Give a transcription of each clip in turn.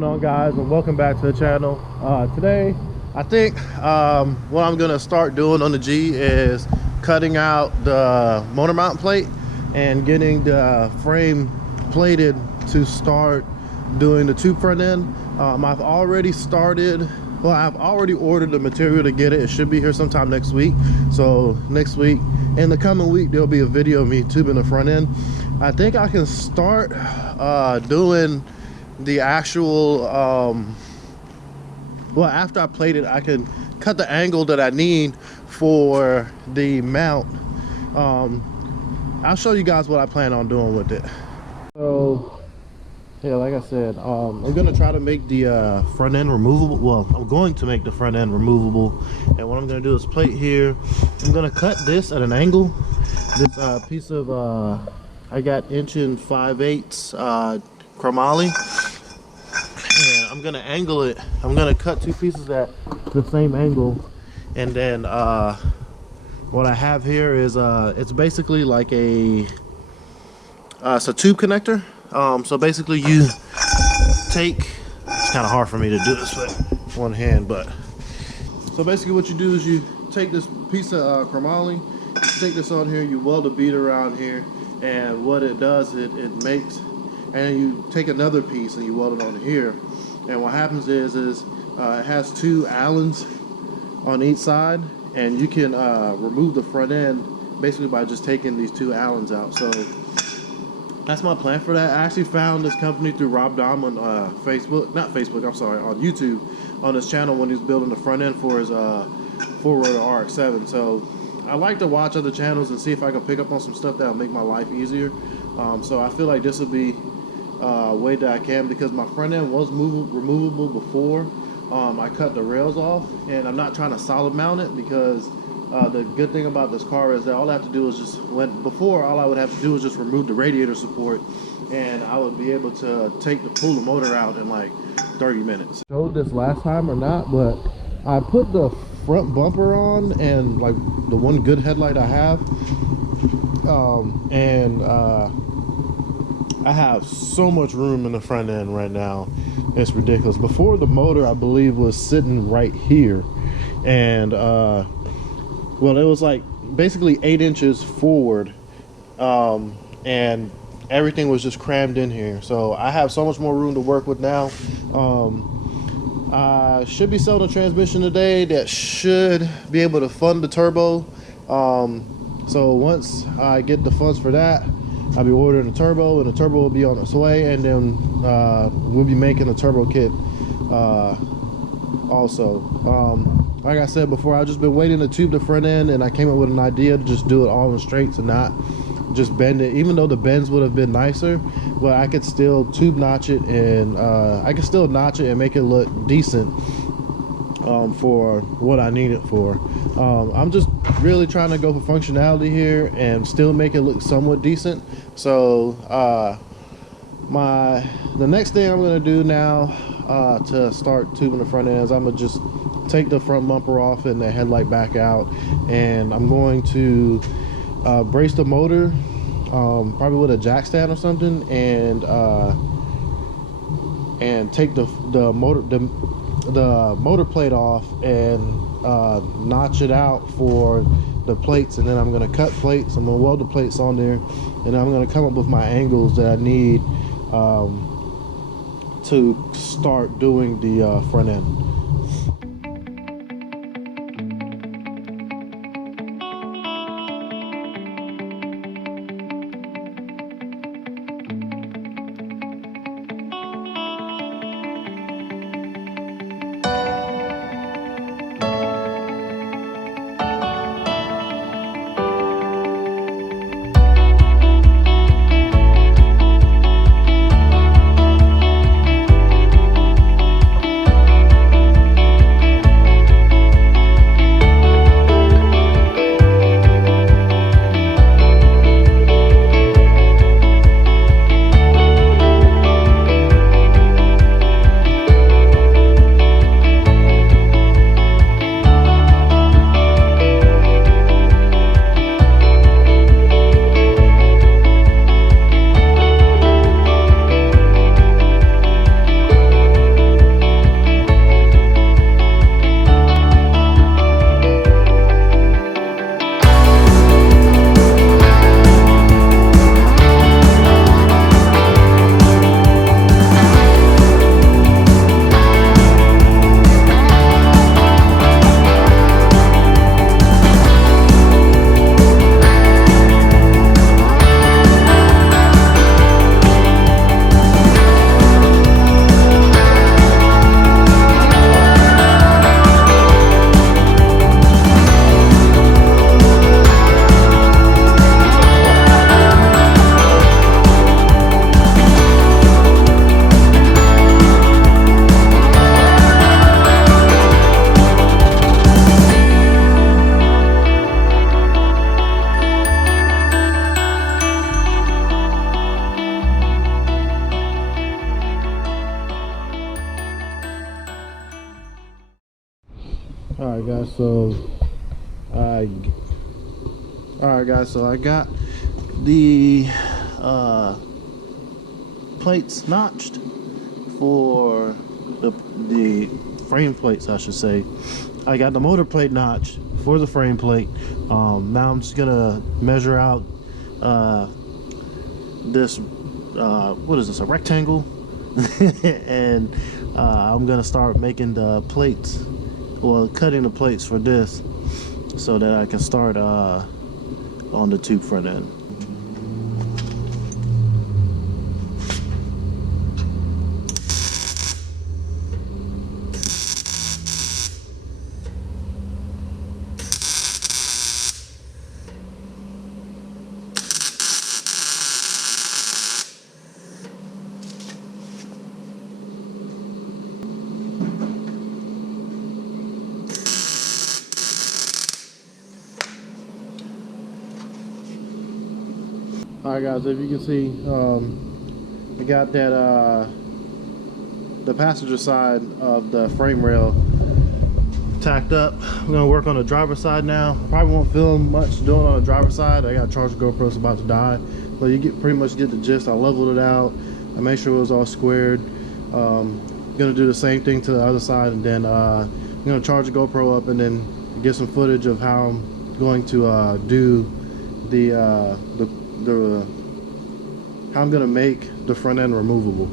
going on, guys, and welcome back to the channel. Today I think what I'm gonna start doing on the G is cutting out the motor mount plate and getting the frame plated to start doing the tube front end. I've already started, well, I've already ordered the material to get it. It should be here sometime next week. So next week, in the coming week, there'll be a video of me tubing the front end. I think I can start doing the actual well, after I plate it, I can cut the angle that I need for the mount. I'll show you guys what I plan on doing with it. So yeah, like I said, I'm gonna try to make the front end removable. Well, I'm going to make the front end removable, and what I'm gonna do is plate here. I'm gonna cut this at an angle. This piece of I got 1 5/8 chromoly, and I'm gonna angle it. I'm gonna cut two pieces at the same angle, and then what I have here is it's basically like a it's a tube connector. So basically you take, it's kind of hard for me to do this with one hand, but so basically what you do is you take this piece of chromoly, you take this on here, you weld a bead around here, and what it does, it makes, and you take another piece and you weld it on here, and what happens is it has two Allens on each side, and you can remove the front end basically by just taking these two Allens out. So that's my plan for that. I actually found this company through Rob Dom on Facebook, not Facebook, I'm sorry, on YouTube, on his channel when he's building the front end for his four-rotor RX-7. So I like to watch other channels and see if I can pick up on some stuff that'll make my life easier. So I feel like this will be a way that I can, because my front end was removable before. I cut the rails off, and I'm not trying to solid mount it, because the good thing about this car is that all I have to do is just, before all I would have to do is just remove the radiator support, and I would be able to pull the motor out in like 30 minutes. I showed this last time or not, but I put the front bumper on, and like the one good headlight I have, and I have so much room in the front end right now. It's ridiculous. Before, the motor, I believe, was sitting right here, and well, it was like basically 8 inches forward, and everything was just crammed in here. So I have so much more room to work with now. I should be selling a transmission today that should be able to fund the turbo. So once I get the funds for that, I'll be ordering a turbo, and the turbo will be on its way, and then we'll be making a turbo kit also. Like I said before, I've just been waiting to tube the front end, and I came up with an idea to just do it all in straights and not just bend it. Even though the bends would have been nicer, but I could still tube notch it, and I could still notch it and make it look decent for what I need it for. I'm just really trying to go for functionality here and still make it look somewhat decent. So the next thing I'm going to do now to start tubing the front end is I'm going to just take the front bumper off and the headlight back out, and I'm going to brace the motor, probably with a jack stand or something, and take the motor plate off and notch it out for the plates, and then I'm going to cut plates. I'm going to weld the plates on there, and I'm going to come up with my angles that I need to start doing the front end. Alright guys, so I got the plates notched for the frame plates, I should say. I got the motor plate notched for the frame plate. Now I'm just gonna measure out this what is this, a rectangle? And I'm gonna start making the plates, well, cutting the plates for this, so that I can start on the tube front end. Alright guys, if you can see, I got that the passenger side of the frame rail tacked up. I'm gonna work on the driver's side now. I probably won't film much doing on the driver's side. I got a charged GoPro, it's about to die, but you pretty much get the gist. I leveled it out, I made sure it was all squared. Gonna do the same thing to the other side, and then I'm gonna charge the GoPro up and then get some footage of how I'm going to do how I'm gonna make the front end removable.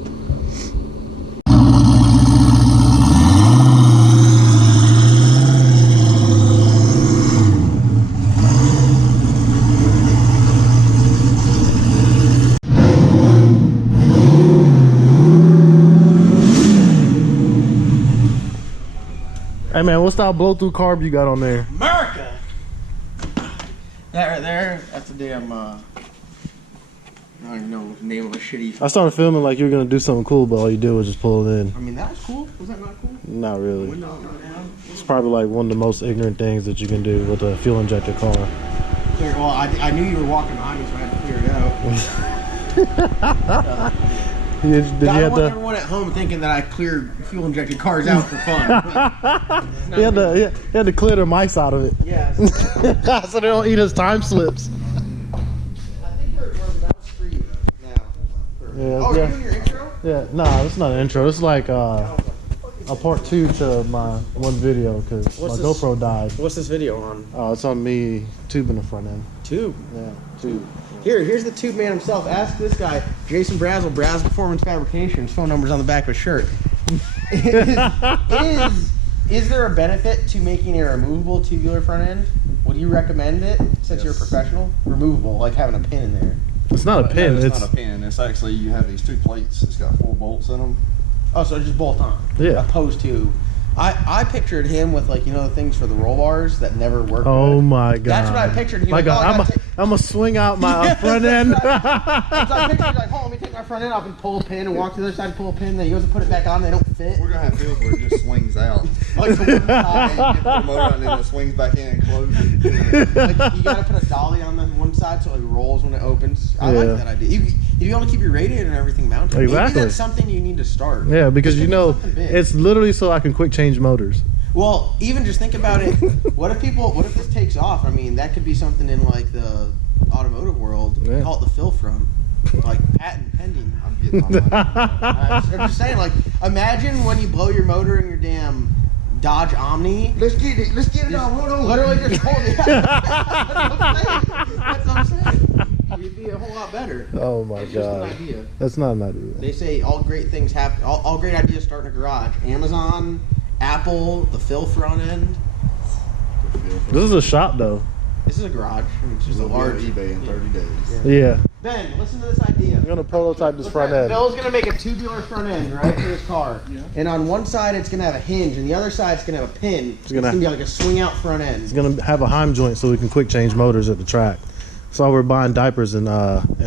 Hey man, what's that blow through carb you got on there? America! That right there, that's a damn I don't even know the name of a shitty. I started filming like you were gonna do something cool, but all you did was just pull it in. I mean, that was cool. Was that not cool? Not really. Window down. It's probably like one of the most ignorant things that you can do with a fuel injected car. Clear, well, I knew you were walking behind me, so I had to clear it out. Did you I have don't want to? everyone at home thinking that I cleared fuel injected cars out for fun. He had to clear the mice out of it. Yeah. So they don't eat his time slips. I think we're about street now. Yeah, Oh, yeah. you're doing your intro? Yeah, nah, it's not an intro. It's like a part 2 to my one video because my GoPro died. What's this video on? It's on me tubing the front end. Tube. Yeah, tube. Here's the tube man himself. Ask this guy, Jason Brazel, Braz Performance Fabrication. His phone number's on the back of his shirt. Is there a benefit to making a removable tubular front end? Would you recommend it since you're a professional? Removable, like having a pin in there. It's not a pin. No, it's not a pin. It's actually, you have these 2 plates. It's got 4 bolts in them. Oh, so just bolt on. Yeah. Opposed to, I pictured him with, like, you know, the things for the roll bars that never work. Oh good. my god. That's what I pictured. He My was god, like, I'm gonna swing out my front end. So I pictured like, oh, let me take my front end off and pull a pin and walk to the other side and pull a pin. Then he goes to put it back on. They don't fit. We're gonna have fields where it just swings out. Like to one side. You put the motor on and then it swings back in and closes. Like you gotta put a dolly on the one side so it rolls when it opens. I like that idea. You'd be able to keep your radiator and everything mounted. Exactly. Maybe that's something you need to start. Yeah, because Just you think know, of something big. it's literally so I can quick change motors. Well, even just think about it. What if this takes off? I mean, that could be something in like the automotive world. Yeah. Call it the fill front. Like patent pending. I'm getting my money. I'm just saying, like, imagine when you blow your motor in your damn Dodge Omni. Let's get it on. Hold on. Literally just hold it. That's what I'm saying. You'd be a whole lot better. Oh my It's just god. an idea. That's not an idea. They say all great things happen. All great ideas start in a garage. Amazon, Apple, the fill front end. This is a shop though. This is a garage. It's just a We'll be large. on eBay in 30 days. Yeah. Ben, listen to this idea. I'm gonna prototype this front end. Bill's gonna make a tubular front end, right, for his car. Yeah. And on one side it's gonna have a hinge, and the other side's gonna have a pin. It's gonna be like a swing out front end. It's gonna have a Heim joint so we can quick change motors at the track. So we're buying diapers in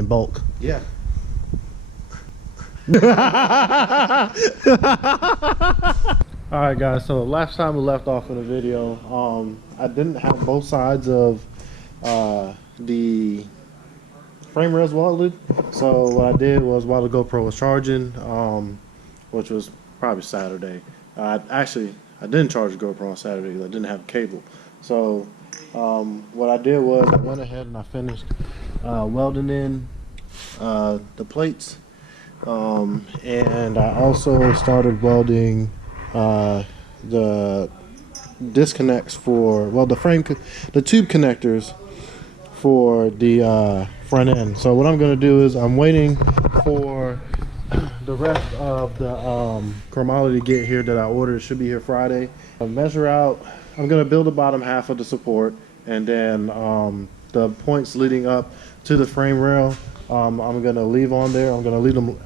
bulk. Yeah. Alright guys, so last time we left off in the video, I didn't have both sides of the frame rails welded. So what I did was, while the GoPro was charging, which was probably Saturday, Actually, I didn't charge the GoPro on Saturday because I didn't have cable. So what I did was I went ahead and I finished welding in the plates, and I also started welding the disconnects for, well, the tube connectors for the front end. So what I'm going to do is I'm waiting for the rest of the chromoly to get here that I ordered. It should be here Friday. I'll measure out. I'm going to build the bottom half of the support, and then the points leading up to the frame rail, I'm going to leave on there. I'm going to leave them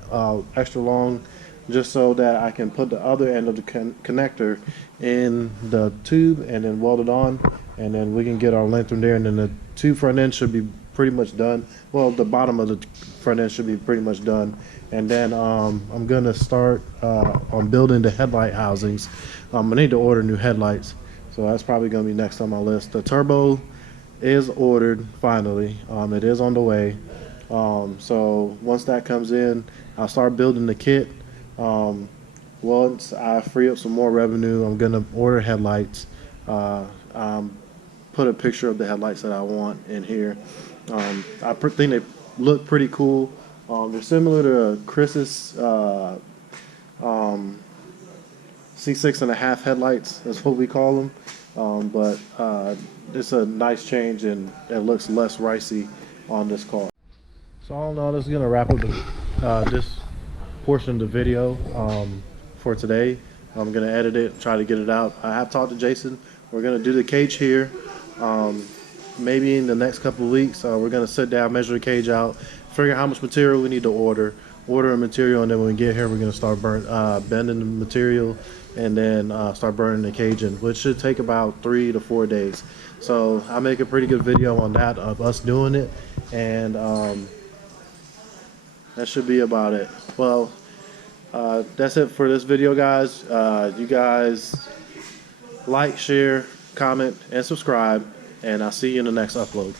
extra long, just so that I can put the other end of the connector in the tube and then weld it on, and then we can get our length from there. And then the two front ends should be pretty much done. Well, the bottom of the front end should be pretty much done. And then I'm gonna start on building the headlight housings. I need to order new headlights, so that's probably gonna be next on my list. The turbo is ordered finally. It is on the way. So once that comes in, I'll start building the kit. Once I free up some more revenue, I'm gonna order headlights. Put a picture of the headlights that I want in here. I think they look pretty cool. They're similar to Chris's C6.5 headlights. That's what we call them. But it's a nice change, and it looks less ricey on this car. So all in all, this is gonna wrap up this portion of the video for today. I'm gonna edit it, try to get it out. I have talked to Jason. We're gonna do the cage here. Maybe in the next couple of weeks, we're gonna sit down, measure the cage out, figure out how much material we need to order a material, and then when we get here, we're gonna start bending the material, and then start burning the cage in, which should take about 3 to 4 days. So I make a pretty good video on that of us doing it, and that should be about it. Well, that's it for this video, guys. You guys like, share, comment, and subscribe, and I'll see you in the next upload.